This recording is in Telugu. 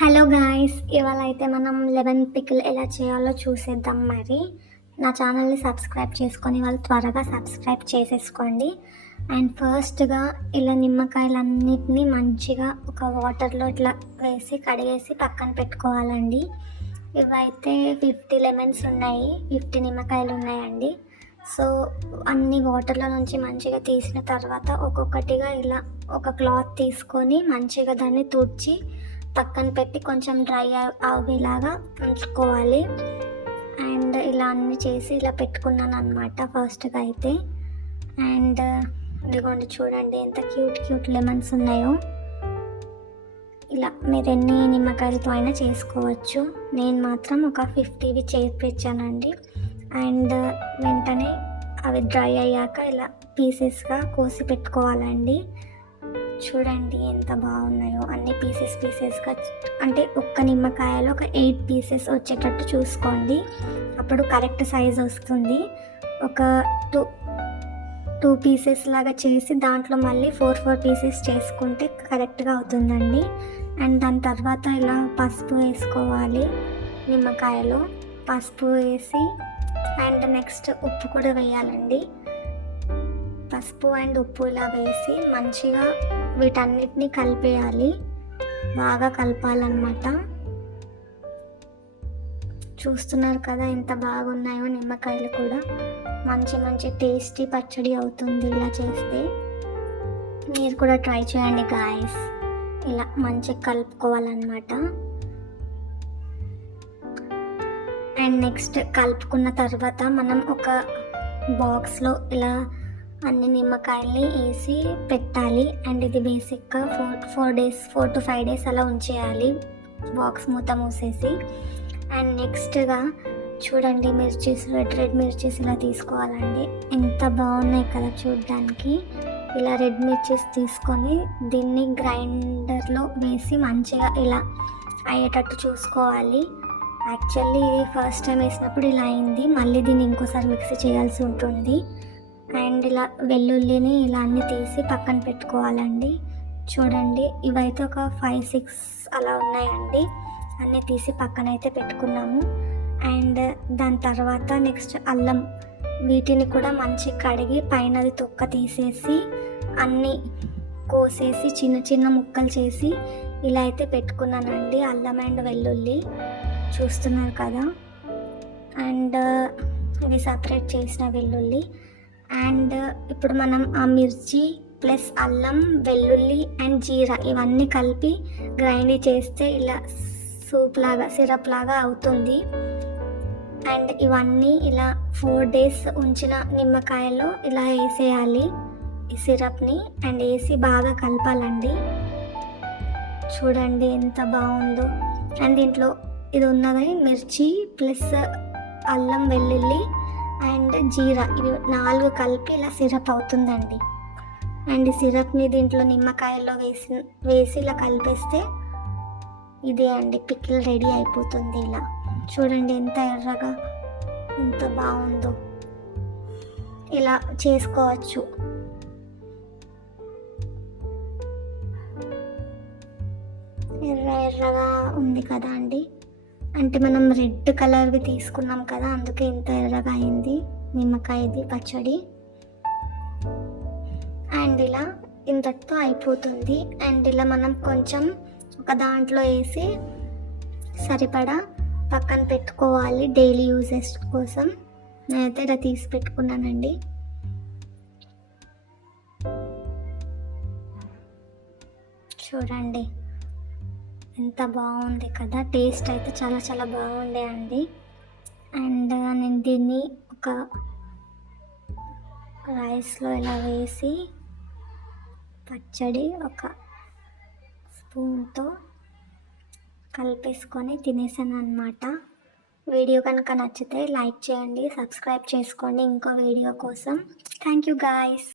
హలో గాయ్స్, ఇవాళ అయితే మనం లెమన్ పికిల్ ఎలా చేయాలో చూసేద్దాం. మరి నా ఛానల్ని సబ్స్క్రైబ్ చేసుకొని వాళ్ళు త్వరగా సబ్స్క్రైబ్ చేసేసుకోండి. అండ్ ఫస్ట్గా ఇలా నిమ్మకాయలన్నిటినీ మంచిగా ఒక వాటర్లో ఇట్లా వేసి కడిగేసి పక్కన పెట్టుకోవాలండి. ఇవైతే 50 లెమన్స్ ఉన్నాయి, 50 నిమ్మకాయలు ఉన్నాయండి. సో అన్ని వాటర్లో నుంచి మంచిగా తీసిన తర్వాత ఒక్కొక్కటిగా ఇలా ఒక క్లాత్ తీసుకొని మంచిగా దాన్ని తుడిచి పక్కన పెట్టి కొంచెం డ్రై అవేలాగా ఉంచుకోవాలి. అండ్ ఇలా అన్నీ చేసి ఇలా పెట్టుకున్నాను అనమాట ఫస్ట్గా అయితే. అండ్ ఇదిగోండి చూడండి ఎంత క్యూట్ లెమన్స్ ఉన్నాయో. ఇలా మీరు ఎన్ని నిమ్మకాయలతో అయినా చేసుకోవచ్చు. నేను మాత్రం ఒక 50వి చేపించానండి. అండ్ వెంటనే అవి డ్రై అయ్యాక ఇలా పీసెస్గా కోసి పెట్టుకోవాలండి. చూడండి ఎంత బాగున్నాయో. అన్ని పీసెస్గా అంటే ఒక్క నిమ్మకాయలో ఒక 8 పీసెస్ వచ్చేటట్టు చూసుకోండి, అప్పుడు కరెక్ట్ సైజ్ వస్తుంది. ఒక టూ పీసెస్ లాగా చేసి దాంట్లో మళ్ళీ 4 పీసెస్ చేసుకుంటే కరెక్ట్గా అవుతుందండి. అండ్ దాని తర్వాత ఇలా పసుపు వేసుకోవాలి, నిమ్మకాయలో పసుపు వేసి అండ్ నెక్స్ట్ ఉప్పు కూడా వేయాలండి. పసుపు అండ్ ఉప్పు ఇలా వేసి మంచిగా వీటన్నిటిని కలిపేయాలి, బాగా కలపాలన్నమాట. చూస్తున్నారు కదా ఎంత బాగున్నాయో నిమ్మకాయలు కూడా. మంచి టేస్టీ పచ్చడి అవుతుంది ఇలా చేస్తే. మీరు కూడా ట్రై చేయండి గాయస్. ఇలా మంచిగా కలుపుకోవాలన్నమాట. అండ్ నెక్స్ట్ కలుపుకున్న తర్వాత మనం ఒక బాక్స్లో ఇలా అన్ని నిమ్మకాయల్ని వేసి పెట్టాలి. అండ్ ఇది బేసిక్గా 4 to 5 days అలా ఉంచేయాలి, బాక్స్ మూత మూసేసి. అండ్ నెక్స్ట్గా చూడండి మిర్చీస్, రెడ్ మిర్చీస్ ఇలా తీసుకోవాలండి. ఎంత బాగున్నాయి కదా చూడడానికి. ఇలా రెడ్ మిర్చీస్ తీసుకొని దీన్ని గ్రైండర్లో వేసి మంచిగా ఇలా అయ్యేటట్టు చూసుకోవాలి. యాక్చువల్లీ ఇది ఫస్ట్ టైం వేసినప్పుడు ఇలా అయింది, మళ్ళీ దీన్ని ఇంకోసారి మిక్సీ చేయాల్సి ఉంటుంది. అండ్ ఇలా వెల్లుల్లిని ఇలా అన్నీ తీసి పక్కన పెట్టుకోవాలండి. చూడండి ఇవైతే ఒక 5-6 అలా ఉన్నాయండి, అన్నీ తీసి పక్కన అయితే పెట్టుకున్నాము. అండ్ దాని తర్వాత నెక్స్ట్ అల్లం, వీటిని కూడా మంచి కడిగి పైనది తొక్క తీసేసి అన్నీ కోసేసి చిన్న ముక్కలు చేసి ఇలా అయితే పెట్టుకున్నానండి. అల్లం అండ్ వెల్లుల్లి చూస్తున్నారు కదా. అండ్ ఇవి సపరేట్ చేసిన వెల్లుల్లి. అండ్ ఇప్పుడు మనం ఆ మిర్చి ప్లస్ అల్లం, వెల్లుల్లి అండ్ జీరా ఇవన్నీ కలిపి గ్రైండ్ చేస్తే ఇలా సూప్ లాగా, సిరప్ లాగా అవుతుంది. అండ్ ఇవన్నీ ఇలా 4 days ఉంచిన నిమ్మకాయలో ఇలా వేసేయాలి ఈ సిరప్ని. అండ్ వేసి బాగా కలపాలండి. చూడండి ఎంత బాగుందో. అండ్ దీంట్లో ఇది ఉన్నది మిర్చి ప్లస్ అల్లం, వెల్లుల్లి అండ్ జీరా, ఇవి 4 కలిపి ఇలా సిరప్ అవుతుందండి. అండ్ ఈ సిరప్ని దీంట్లో నిమ్మకాయల్లో వేసి ఇలా కలిపేస్తే ఇదే అండి పికిల్ రెడీ అయిపోతుంది. ఇలా చూడండి ఎంత ఎర్రగా ఎంత బాగుందో. ఇలా చేసుకోవచ్చు. ఎర్రగా ఉంది కదా అండి, అంటే మనం రెడ్ కలర్వి తీసుకున్నాం కదా, అందుకే ఇంత ఎర్రగా అయింది నిమ్మకాయది పచ్చడి. అండ్ ఇలా ఇంతటితో అయిపోతుంది. అండ్ ఇలా మనం కొంచెం ఒక దాంట్లో వేసి సరిపడా పక్కన పెట్టుకోవాలి డైలీ యూజెస్ కోసం. నేనైతే ఇలా తీసి పెట్టుకున్నానండి. చూడండి ఎంత బాగుంది కదా. టేస్ట్ అయితే చాలా బాగుండే అండి. అండ్ నేను దీన్ని ఒక రైస్లో ఇలా వేసి పచ్చడి ఒక స్పూన్తో కలిపేసుకొని తినేసాను అనమాట. వీడియో కనుక నచ్చితే లైక్ చేయండి, సబ్స్క్రైబ్ చేసుకోండి ఇంకో వీడియో కోసం. Thank you guys.